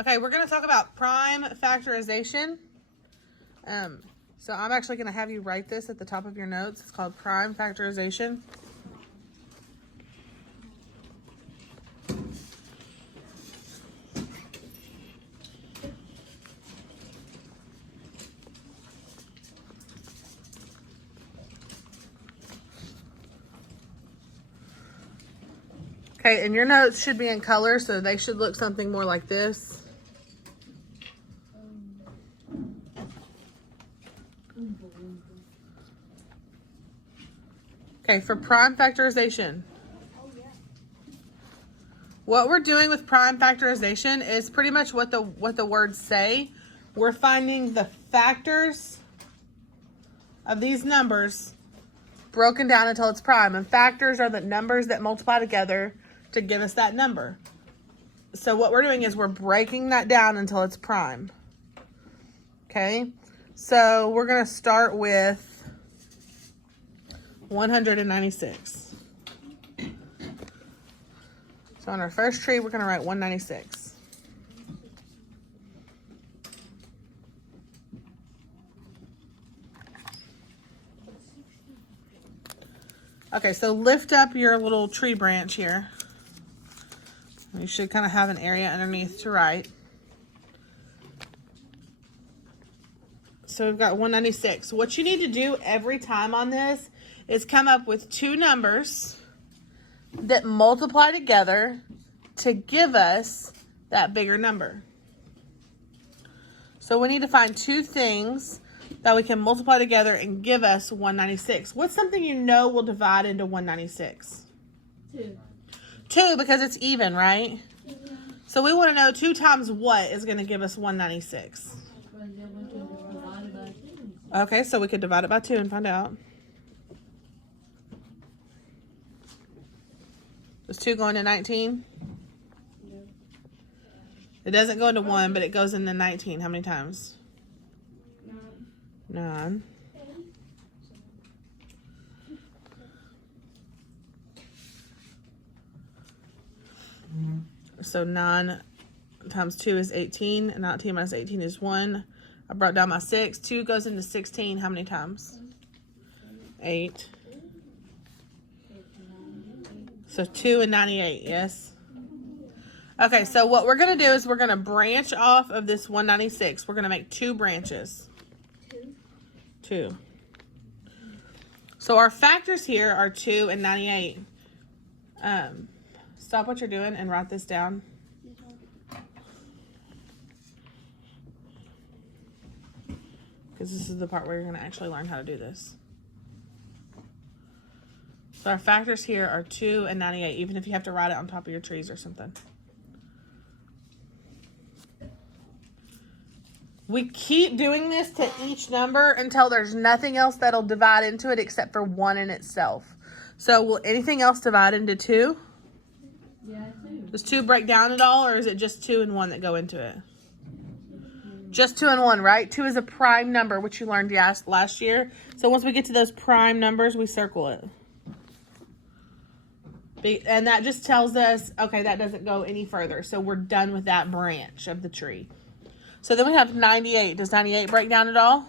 Okay, we're going to talk about prime factorization. So I'm actually going to have you write this at the top of your notes. It's called prime factorization. Okay, and your notes should be in color, so they should look something more like this. Okay, for prime factorization. What we're doing with prime factorization is pretty much what the words say. We're finding the factors of these numbers broken down until it's prime. And factors are the numbers that multiply together to give us that number. So what we're doing is we're breaking that down until it's prime. Okay, so we're going to start with 196. So on our first tree, we're going to write 196. Okay, so lift up your little tree branch here. You should kind of have an area underneath to write. So we've got 196. What you need to do every time on this is come up with two numbers that multiply together to give us that bigger number. So we need to find two things that we can multiply together and give us 196. What's something you know will divide into 196? 2. 2, because it's even, right? Mm-hmm. So we want to know 2 times what is going to give us 196. Okay, so we could divide it by 2 and find out. Is 2 going to 19? No. It doesn't go into 1, but it goes into 19. How many times? 9. 9. So 9 times 2 is 18, and 19 minus 18 is 1. I brought down my 6. 2 goes into 16. How many times? 8. So 2 and 98, yes? Okay, so what we're going to do is we're going to branch off of this 196. We're going to make 2 branches. 2. So our factors here are 2 and 98. Stop what you're doing and write this down. Because this is the part where you're going to actually learn how to do this. So our factors here are 2 and 98, even if you have to write it on top of your trees or something. We keep doing this to each number until there's nothing else that'll divide into it except for 1 in itself. So will anything else divide into 2? Yeah, 2. Does 2 break down at all, or is it just 2 and 1 that go into it? Just 2 and 1, right? 2 is a prime number, which you learned last year. So once we get to those prime numbers, we circle it. And that just tells us, okay, that doesn't go any further. So we're done with that branch of the tree. So then we have 98. Does 98 break down at all?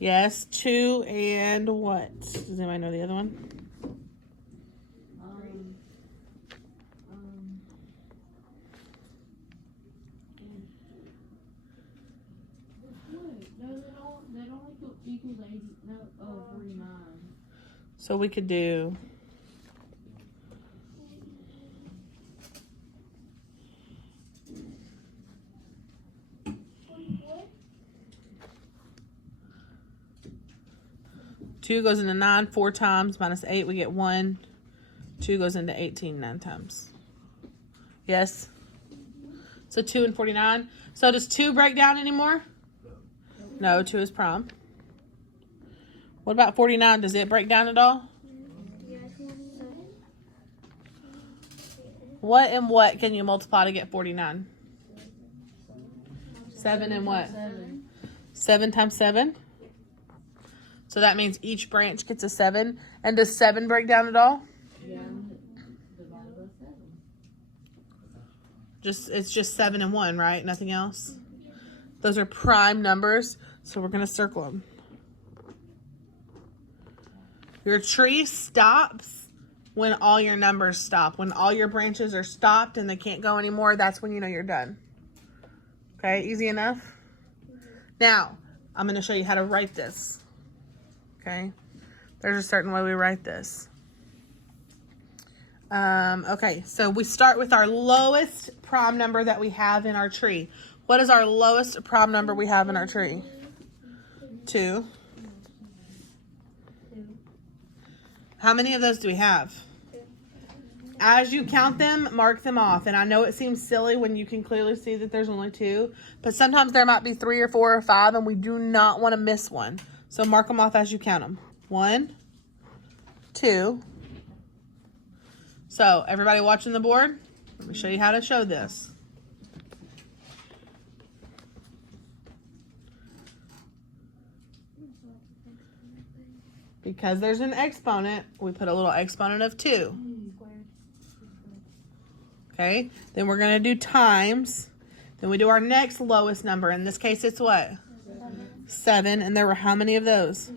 Yes. 2 and what? Does anybody know the other one? That only equals 80. No, 49. So we could do... Two goes into 9 4 times, minus 8, we get 1. 2 goes into 18 9 times. Yes? So 2 and 49. So does 2 break down anymore? No, 2 is prime. What about 49? Does it break down at all? What and what can you multiply to get 49? 7 and what? 7. 7 times 7? So that means each branch gets a 7. And does 7 break down at all? Yeah, divided by 7. It's just 7 and 1, right? Nothing else. Those are prime numbers, so we're going to circle them. Your tree stops when all your numbers stop. When all your branches are stopped and they can't go anymore, that's when you know you're done. Okay, easy enough? Now, I'm going to show you how to write this. Okay, there's a certain way we write this. Okay, so we start with our lowest prime number that we have in our tree. What is our lowest prime number we have in our tree? 2. How many of those do we have? As you count them, mark them off. And I know it seems silly when you can clearly see that there's only 2, but sometimes there might be 3 or 4 or 5, and we do not want to miss one. So mark them off as you count them. 1, 2. So everybody watching the board, let me show you how to show this. Because there's an exponent, we put a little exponent of 2. Okay, then we're going to do times. Then we do our next lowest number. In this case, it's what? 7. And there were how many of those?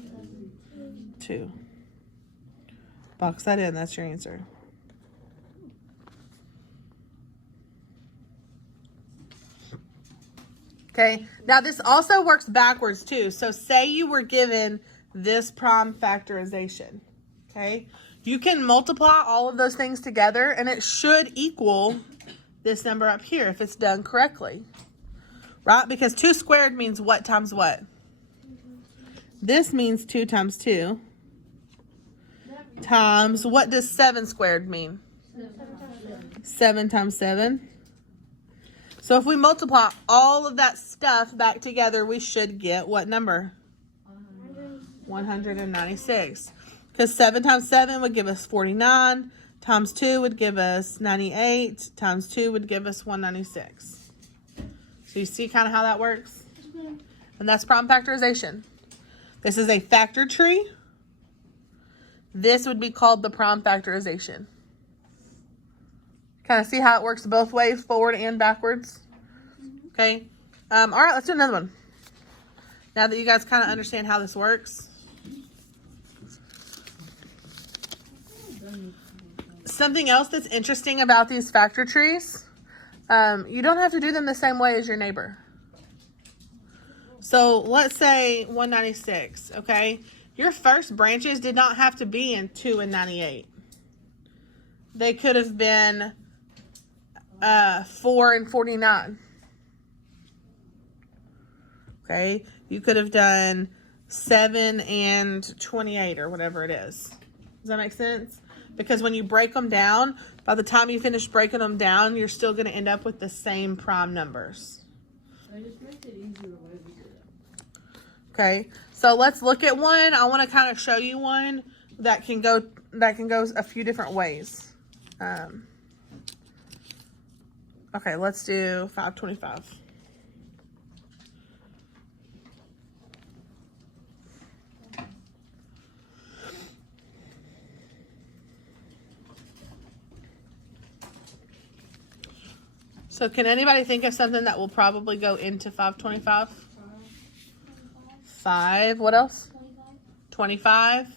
2. Box that in. That's your answer. Okay, now this also works backwards too. So say you were given this prime factorization, okay? You can multiply all of those things together and it should equal this number up here if it's done correctly, right? Because 2 squared means what times what? This means 2 times 2 times, what does 7 squared mean? 7 times 7. So if we multiply all of that stuff back together, we should get what number? 196. Because 7 times 7 would give us 49. Times 2 would give us 98. Times 2 would give us 196. So you see kind of how that works? And that's prime factorization. This is a factor tree. This would be called the prime factorization. Kind of see how it works both ways, forward and backwards? Okay. All right, let's do another one. Now that you guys kind of understand how this works. Something else that's interesting about these factor trees, you don't have to do them the same way as your neighbor. So let's say 196, okay? Your first branches did not have to be in 2 and 98. They could have been 4 and 49. Okay, you could have done 7 and 28 or whatever it is. Does that make sense? Because when you break them down, by the time you finish breaking them down, you're still going to end up with the same prime numbers. It just makes it easier way we do it. Okay, so let's look at one. I want to kind of show you one that can go a few different ways. Okay, let's do 525. So can anybody think of something that will probably go into 525? 5. What else? 25.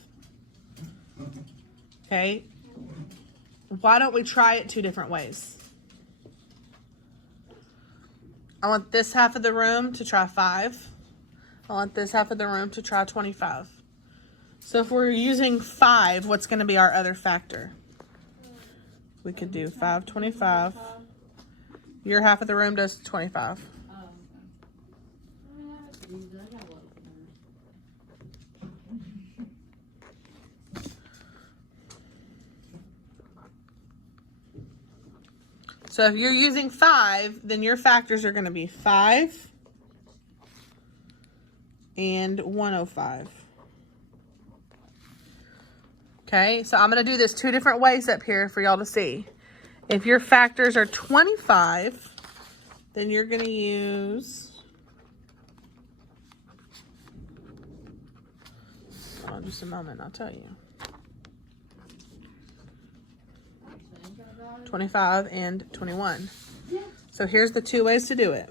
Okay. Why don't we try it 2 different ways? I want this half of the room to try 5. I want this half of the room to try 25. So if we're using 5, what's going to be our other factor? We could do 525. Your half of the room does 25. So if you're using 5, then your factors are going to be 5 and 105. Okay, so I'm going to do this 2 different ways up here for y'all to see. If your factors are 25, then you're going to use, hold on just a moment, I'll tell you. 25 and 21. So here's the two ways to do it.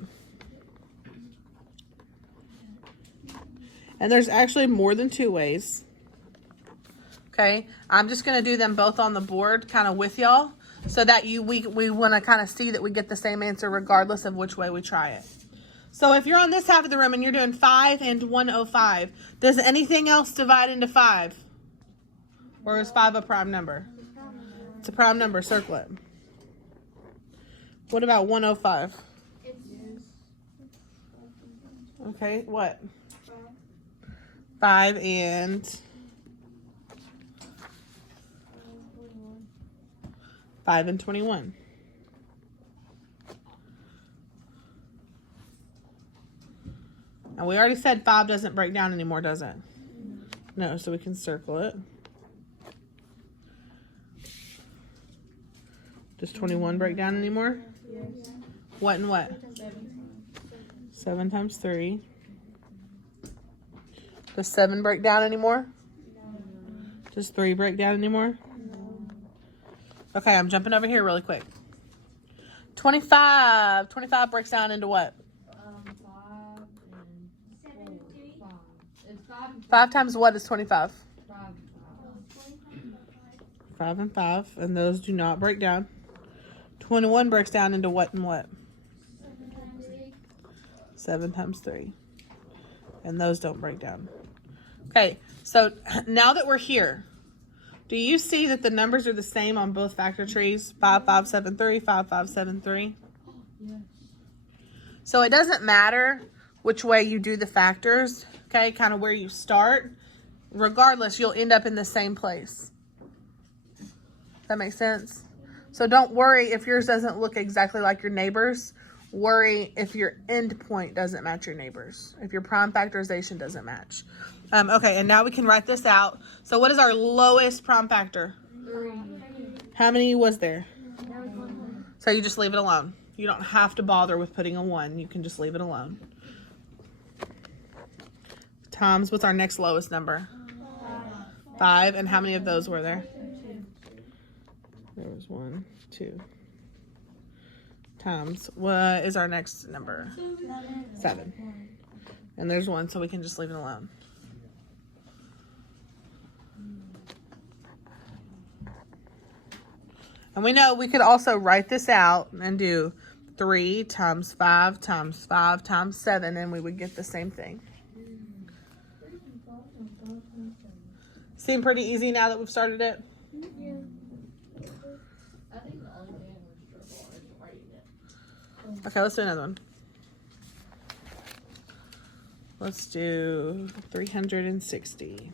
And there's actually more than two ways. Okay, I'm just going to do them both on the board kind of with y'all so that we want to kind of see that we get the same answer regardless of which way we try it. So if you're on this half of the room and you're doing 5 and 105, does anything else divide into 5? Or is 5 a prime number? It's a prime number, circle it. What about 105? Okay, what? 5 and 5 and 21. Now we already said 5 doesn't break down anymore, does it? No, so we can circle it. Does 21 break down anymore? Yes. What and what? 7 times 3. Does 7 break down anymore? No. Does 3 break down anymore? No. Okay, I'm jumping over here really quick. 25. 25 breaks down into what? 5 and 4. 5. It's 5 and 5 times what is 25? 5 and 5 and 5, and those do not break down. 21 breaks down into what and what? 7 times 3. And those don't break down. Okay, so now that we're here, do you see that the numbers are the same on both factor trees? 5, 5, 7, 3, 5, 5, 7, 3. Yes. So it doesn't matter which way you do the factors, okay, kind of where you start. Regardless, you'll end up in the same place. That makes sense? So don't worry if yours doesn't look exactly like your neighbor's. Worry if your end point doesn't match your neighbor's, if your prime factorization doesn't match. Okay, and now we can write this out. So what is our lowest prime factor? 3. How many was there? So you just leave it alone. You don't have to bother with putting a 1. You can just leave it alone. Times, what's our next lowest number? 5. And how many of those were there? There was 1, 2. Times, what is our next number? 7. And there's 1, so we can just leave it alone. And we know we could also write this out and do 3 times 5 times 5 times 7, and we would get the same thing. Seem pretty easy now that we've started it? Yeah. I think the only thing we're struggling is writing it. Okay, let's do another one. Let's do 360.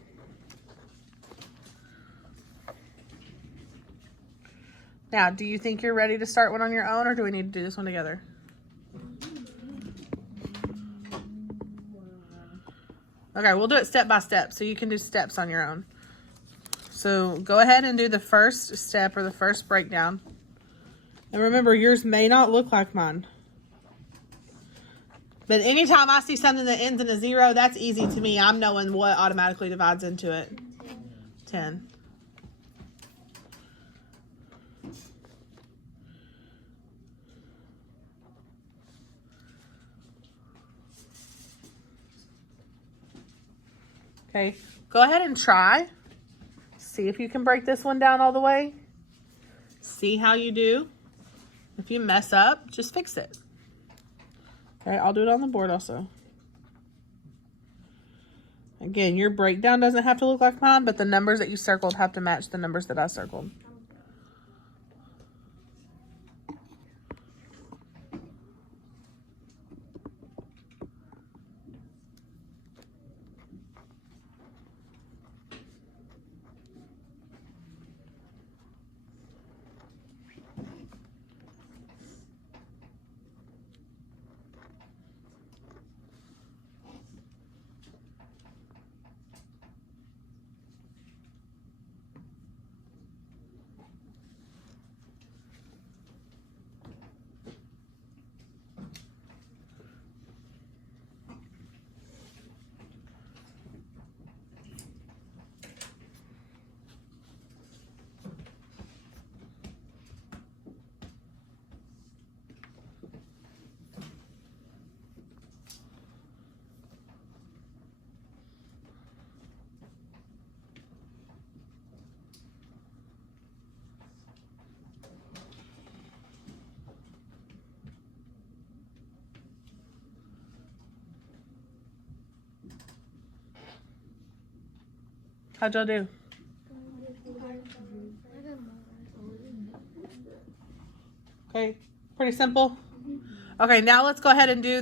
Now, do you think you're ready to start one on your own, or do we need to do this one together? Okay, we'll do it step by step, so you can do steps on your own. So go ahead and do the first step or the first breakdown. And remember, yours may not look like mine. But anytime I see something that ends in a 0, that's easy to me. I'm knowing what automatically divides into it. 10. Okay, go ahead and try. See if you can break this one down all the way. See how you do. If you mess up, just fix it. Okay, I'll do it on the board also. Again, your breakdown doesn't have to look like mine, but the numbers that you circled have to match the numbers that I circled. How'd y'all do? Okay, pretty simple. Okay, now let's go ahead and do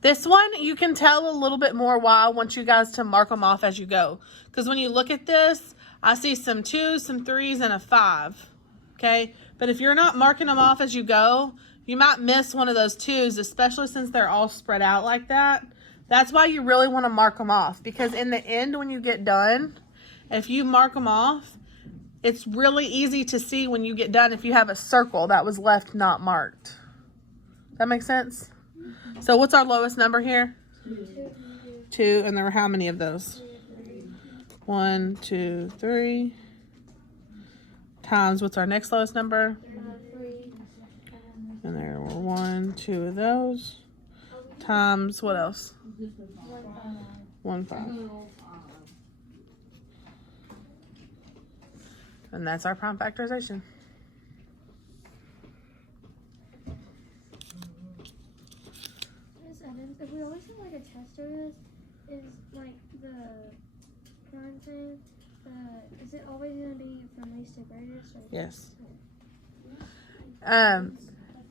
this one. You can tell a little bit more why I want you guys to mark them off as you go. Because when you look at this, I see some 2s, some 3s, and a 5. Okay, but if you're not marking them off as you go, you might miss one of those 2s, especially since they're all spread out like that. That's why you really want to mark them off. Because in the end, when you get done, if you mark them off, it's really easy to see when you get done if you have a circle that was left not marked. That makes sense? So what's our lowest number here? 2. And there were how many of those? 1, 2, 3. Times what's our next lowest number? And there were 1, 2 of those. Times what else? 1, 5. And that's our prime factorization. If we always have like a test over this, is like the prime thing, is it always going to be from least to greatest? Or Yes.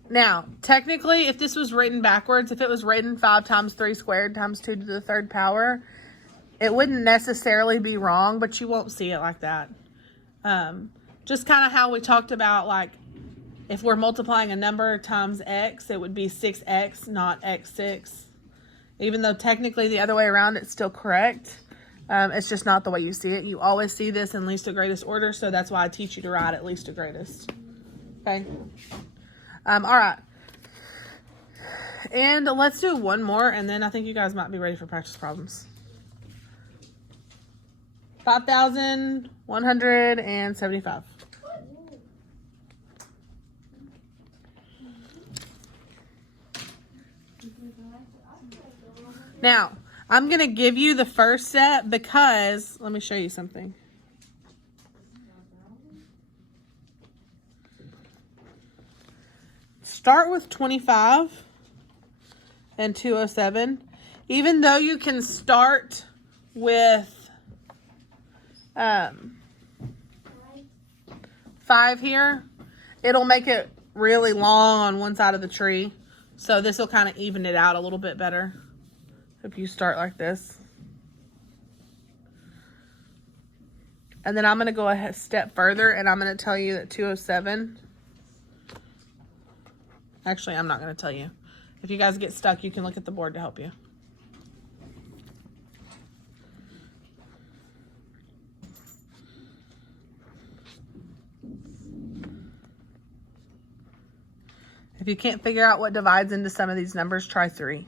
Now, technically, if this was written backwards, if it was written 5 times 3 squared times 2 to the 3rd power, it wouldn't necessarily be wrong, but you won't see it like that. Just kind of how we talked about, like, if we're multiplying a number times x, it would be 6x, not x6. Even though technically the other way around, it's still correct. It's just not the way you see it. You always see this in least to greatest order, so that's why I teach you to write at least to greatest. Okay? All right. And let's do one more, and then I think you guys might be ready for practice problems. 5,175. Now, I'm going to give you the first set because, let me show you something. Start with 25 and 207. Even though you can start with 5 here, it'll make it really long on one side of the tree. So this will kind of even it out a little bit better if you start like this. And then I'm going to go a step further, and I'm going to tell you that 207. Actually, I'm not going to tell you. If you guys get stuck, you can look at the board to help you. If you can't figure out what divides into some of these numbers, try 3.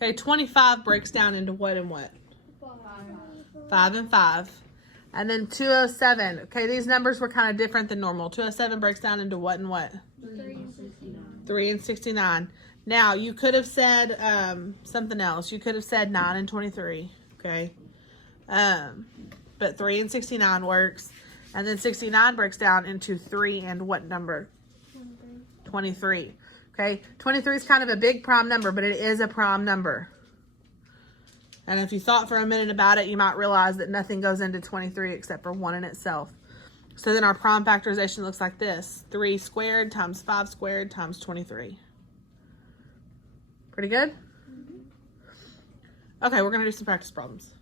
Okay, 25 breaks down into what and what? 5 and 5. And then 207. Okay, these numbers were kind of different than normal. 207 breaks down into what and what? 3 and 69. 3 and 69. Now, you could have said something else. You could have said 9 and 23. Okay. But 3 and 69 works. And then 69 breaks down into 3 and what number? 23. Okay, 23 is kind of a big prime number, but it is a prime number. And if you thought for a minute about it, you might realize that nothing goes into 23 except for 1 in itself. So then our prime factorization looks like this. 3 squared times 5 squared times 23. Pretty good? Okay, we're going to do some practice problems.